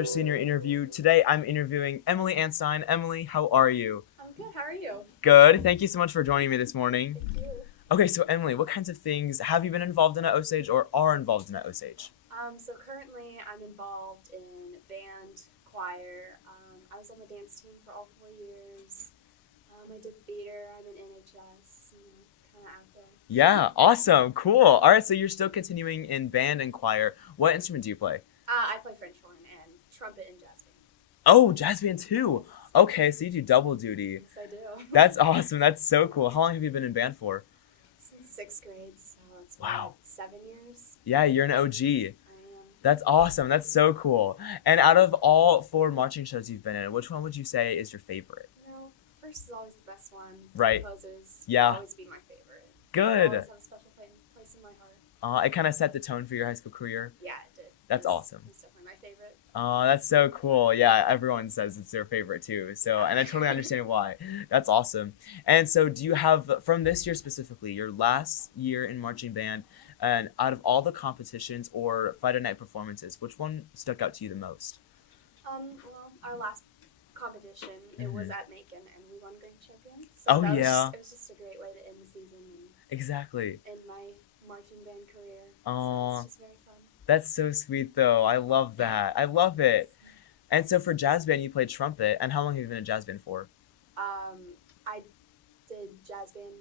another senior interview. Today I'm interviewing Emily Anstine. Emily, how are you? I'm good. How are you? Good. Thank you so much for joining me this morning. Thank you. Okay, so Emily, what kinds of things have you been involved in at Osage or are involved in at Osage? So currently I'm involved in band, choir. I was on the dance team for all 4 years. I did theater. I'm in NHS. Kind of out there. Yeah, awesome, cool. All right, so you're still continuing in band and choir. What instrument do you play? I play French horn and trumpet and jazz band. Oh, jazz band too. Okay, so you do double duty. Yes, I do. That's awesome. That's so cool. How long have you been in band for? Since sixth grade, so it's been Wow. 7 years. Yeah, you're an OG. I am. That's awesome. That's so cool. And out of all four marching shows you've been in, which one would you say is your favorite? First is always the best one. Right. Composers Yeah. will always be my favorite. Good. Always have a special place in my heart. It kind of set the tone for your high school career. Yeah, it did. That's awesome. It's definitely my favorite. That's so cool. Yeah, everyone says it's their favorite too. So, and I totally understand why. That's awesome. And so, do you have, from this year specifically, your last year in marching band, and out of all the competitions or Friday night performances, which one stuck out to you the most? Well, our last competition, it was at Macon, and we won grand champions. So Oh, that yeah. it was just a great way to end the season Exactly. and my marching band career. Aw. So it's just very fun. That's so sweet, though. I love that. I love it. And so, for jazz band, you played trumpet. And how long have you been in jazz band for? I did jazz band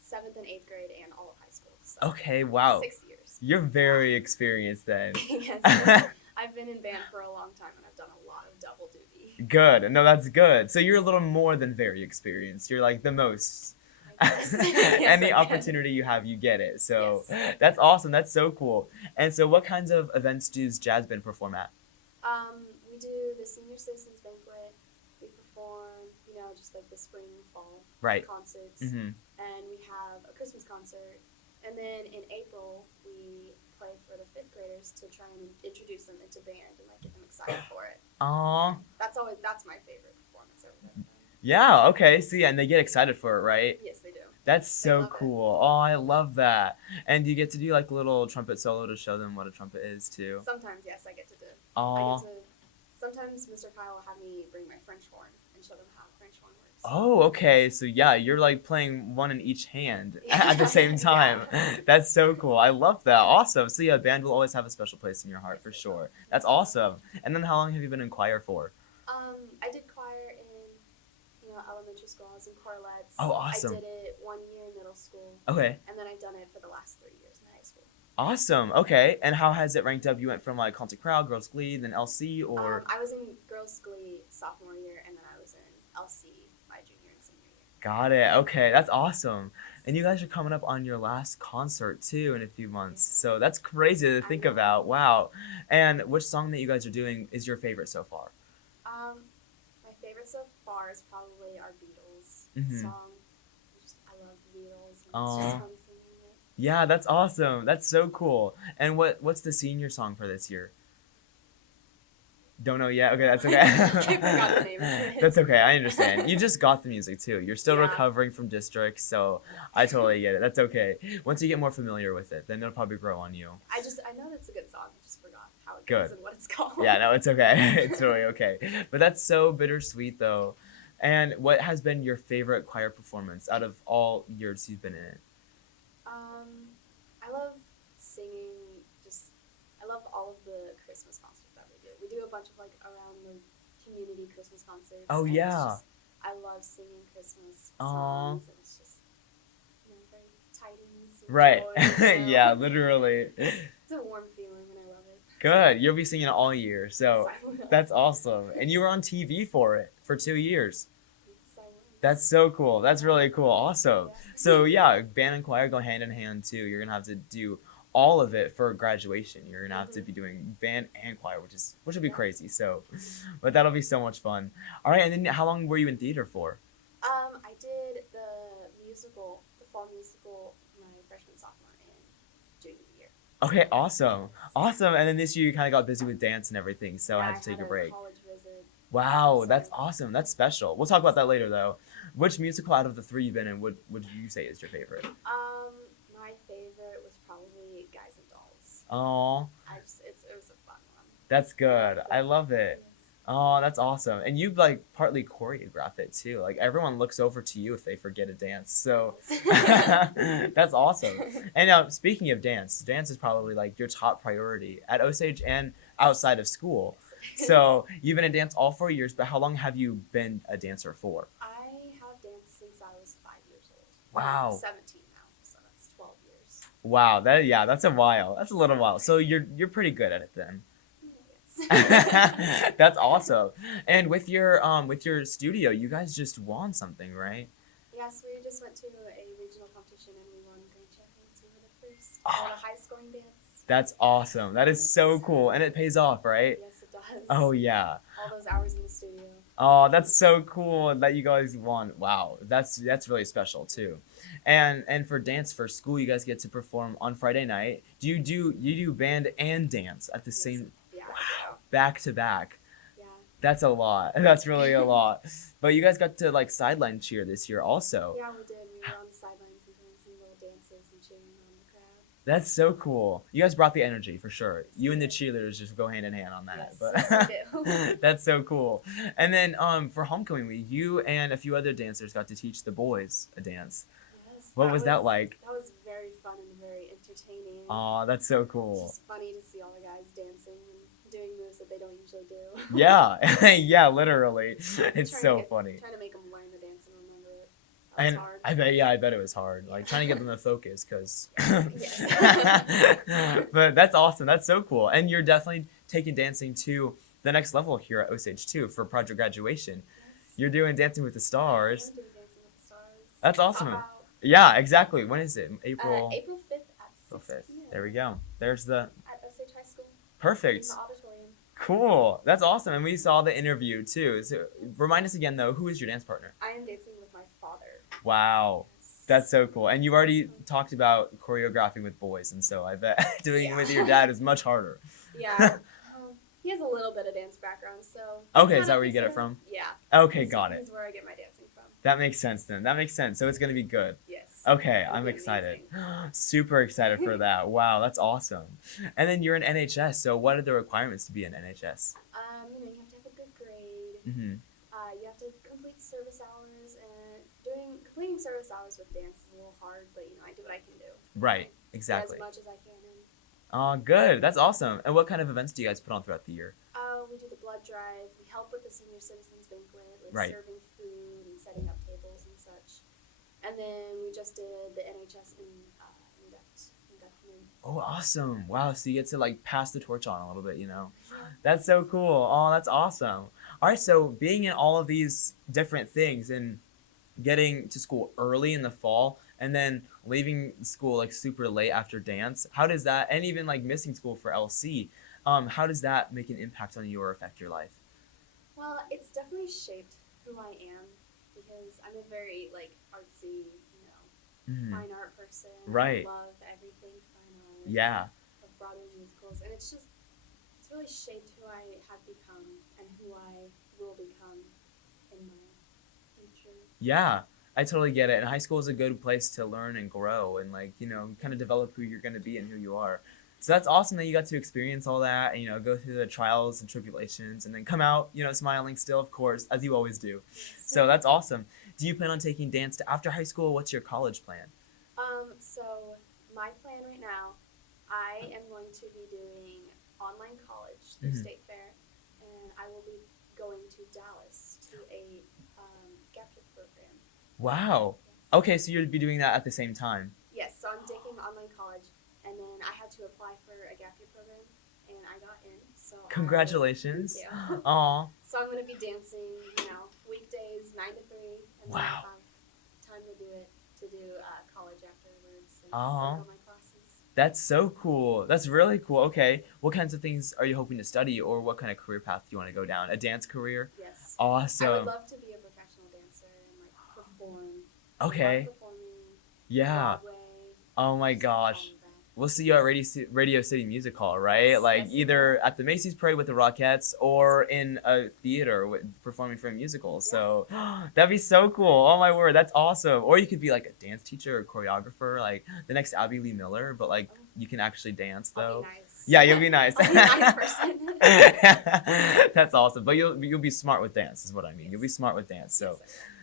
7th and 8th grade and all of high school. So Okay, wow. 6 years. You're very experienced then. Yes. I've been in band for a long time, and I've done a lot of double duty. Good. No, that's good. So you're a little more than very experienced. You're like the most. Yes. Yes, Any I can. opportunity you have, you get it. So Yes. that's awesome. That's so cool. And so, what kinds of events does jazz band perform at? We do the senior citizens banquet. We perform, just like the spring, fall Right. concerts, Mm-hmm. and we have a Christmas concert. And then in April, we play for the fifth graders to try and introduce them into band and get them excited for it. Aw. That's my favorite performance I've ever done. Yeah. Okay. See, and they get excited for it, right? Yes, they do. That's They so love it. cool. Oh, I love that. And do you get to do like a little trumpet solo to show them what a trumpet is too? Sometimes, yes, I get to do. Aw. Sometimes Mr. Kyle will have me bring my French horn and show them how French horn works. Oh, okay. So yeah, you're like playing one in each hand at the same time. Yeah. That's so cool. I love that. Awesome. So yeah, band will always have a special place in your heart for sure. That's awesome. And then how long have you been in choir for? I did choir in elementary school. I was in choirettes. Oh, awesome. I did it 1 year in middle school, Okay. and then I've done it for the last 3 years in high school. Awesome. Okay. And how has it ranked up? You went from like concert crowd, girls glee, then LC, or I was in girls' glee sophomore year, and then I was in LC my junior and senior year. got it. Okay, that's awesome. And you guys are coming up on your last concert too in a few months. So that's crazy to think know. about. Wow. And which song that you guys are doing is your favorite so far? My favorite so far is probably our Beatles Mhm. song. I love the Beatles, and Aw. it's just fun singing it. Yeah, that's awesome. That's so cool. And what's the senior song for this year? Don't know yet. Okay, that's I okay. forgot the name of it. That's okay. I understand. You just got the music too. You're still Yeah. recovering from districts, so I totally get it. That's okay. Once you get more familiar with it, then it'll probably grow on you. I know that's a good song. I just forgot how it Good. goes and what it's called. Yeah, no, it's okay. It's totally okay. But that's so bittersweet though. And what has been your favorite choir performance out of all years you've been in it? I love singing. I love all of the Christmas concerts that we do. We do a bunch of around the community Christmas concerts. Oh, and yeah. I love singing Christmas Aw. songs, and it's just very tidings. And Right. joy, Yeah, literally. It's a warm feeling, and I love it. Good. You'll be singing it all year. So Yes, I will. that's awesome. And you were on TV for it for 2 years. Yes, I will. That's so cool. That's really cool. Awesome. Yeah. So yeah, band and choir go hand in hand too. You're gonna have to do all of it for graduation. You're gonna have to be doing band and choir, which will be crazy. So, but that'll be so much fun. All right. And then how long were you in theater for? I did the fall musical, my freshman, sophomore, and junior year. Okay. Awesome. Awesome. And then this year you kind of got busy with dance and everything, so I Yeah, had to take a had break. college visit. Wow, So- that's awesome. That's special. We'll talk about that later though. Which musical out of the three you've been in would you say is your favorite? My favorite was probably Guys and Dolls. Oh, It was a fun one. That's good. I But love it. yes, Oh, that's awesome. And you like partly choreograph it too. Like everyone looks over to you if they forget a dance. So yes. that's awesome. And speaking of dance, dance is probably like your top priority at Osage and outside of school. Yes, it is. So you've been in dance all 4 years, but how long have you been a dancer for? I have danced since I was 5 years old. I'm Wow. 17 now, so that's 12 years. Wow. That yeah, that's a while. That's a little while. So you're pretty good at it then. Yes. That's awesome. And with your studio, you guys just won something, right? Yes, we just went to a regional competition and we won grand champions. We were the first Oh, all the high scoring dance. that's awesome. That is so Yes. cool, and it pays off, right? Yes, it does. Oh yeah. All those hours in the studio. Oh, that's so cool that you guys won. Wow, that's really special too. And for dance for school, you guys get to perform on Friday night. Do you do band and dance at the Yes. same Yeah, I wow back to back? do. Yeah. That's a lot. That's really a lot. But you guys got to like sideline cheer this year also. Yeah, we did. We were on the sidelines and doing some little dances and cheering on the crowd. That's so cool. You guys brought the energy for sure. Yes, You we and the did. cheerleaders just go hand in hand on that. Yes, yes, we do. But that's so cool. And then for homecoming week, you and a few other dancers got to teach the boys a dance. Yes, What was that like? that was very fun and very entertaining. Aw, that's so It's cool. just funny to see all the guys dancing and doing moves that they don't usually do. Yeah, yeah, literally. And It's so funny. trying to make them learn the dance and remember it. That was And hard. I bet it was hard. Like trying to get them to focus, cause. Yes. But that's awesome. That's so cool. And you're definitely taking dancing to the next level here at Osage too for project graduation. Yes. You're doing Dancing with the I am Stars. doing Dancing with the Stars. That's Pop awesome. out. Yeah, exactly. When is it? April April 5th at April 6 5th. p.m. There we go. There's the at Osage High School in perfect. the auditorium. Cool. That's awesome. And we saw the interview too. So remind us again though, who is your dance partner? I am dancing with my father. Wow. Yes. That's so cool. And you've already talked about choreographing with boys, and so I bet doing it with your dad is much harder. Yeah. He has a little bit of dance background, so. Okay, is that where you get it from? Yeah. Okay, got it. This is where I get my dancing from. That makes sense then. That makes sense. So it's gonna be good. Yes. Okay, It'll I'm be excited. amazing. Super excited for that. Wow, that's awesome. And then you're in NHS. So what are the requirements to be in NHS? You have to have a good grade. Mm-hmm. You have to complete service hours, and completing service hours with dance is a little hard, but I do what I can do. Right. Get Exactly. as much as I can in. Oh, good. That's awesome. And what kind of events do you guys put on throughout the year? We do the blood drive. We help with the senior citizens banquet, like Right. serving food and setting up tables and such. And then we just did the NHS induction. Oh, awesome. Wow. So you get to like pass the torch on a little bit, you know? That's so cool. Oh, that's awesome. All right. So being in all of these different things and getting to school early in the fall and then leaving school like super late after dance, how does that, and even like missing school for LC, how does that make an impact on you or affect your life? Well, it's definitely shaped who I am because I'm a very artsy, Mhm. fine art person. Right. I love everything fine art. Yeah. Of Broadway musicals, and it's really shaped who I have become and who I will become in my future. Yeah. I totally get it. And high school is a good place to learn and grow and like, kind of develop who you're going to be and who you are. So that's awesome that you got to experience all that and, go through the trials and tribulations and then come out, smiling still, of course, as you always do. So that's awesome. Do you plan on taking dance to after high school? What's your college plan? So my plan right now, I am going to be doing online college through Mhm. State Fair, and I will be going to Dallas to a gap year program. Wow. Yes. Okay, so you'd be doing that at the same time. Yes, so I'm taking online college, and then I had to apply for a gap year program, and I got in. So Congratulations. Thank you. Aw. So I'm going to be dancing, weekdays 9 to 3, and then Wow. I'll have time to do college afterwards and Aw. work on my classes. That's so cool. That's really cool. Okay. What kinds of things are you hoping to study or what kind of career path do you want to go down? A dance career? Yes. I would Awesome. love to be a professional dancer and perform. Okay. I love performing. Yeah. Broadway. Oh my just gosh. all of that. we'll see you at Radio City Music Hall, right? Yes, Like yes, we either will. at the Macy's Parade with the Rockettes or in a theater performing for a musical. Yeah. So that'd be so cool. Oh my word, that's awesome. Or you could be like a dance teacher or choreographer, like the next Abby Lee Miller, but like Oh, you can actually dance I'll be though. nice. Yeah, you'll be nice. I'll be a nice person. That's awesome. But you'll be smart with dance, is what I mean. You'll be Yes. smart with dance. Yes, So I will.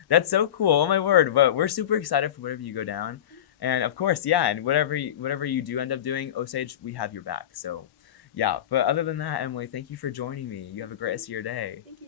that's so cool. Oh my word. But we're super excited for whatever you go down. And of course, yeah, and whatever you do end up doing, Osage, we have your back. So yeah. But other than that, Emily, thank you for joining me. You have a great rest of your day. Thank you.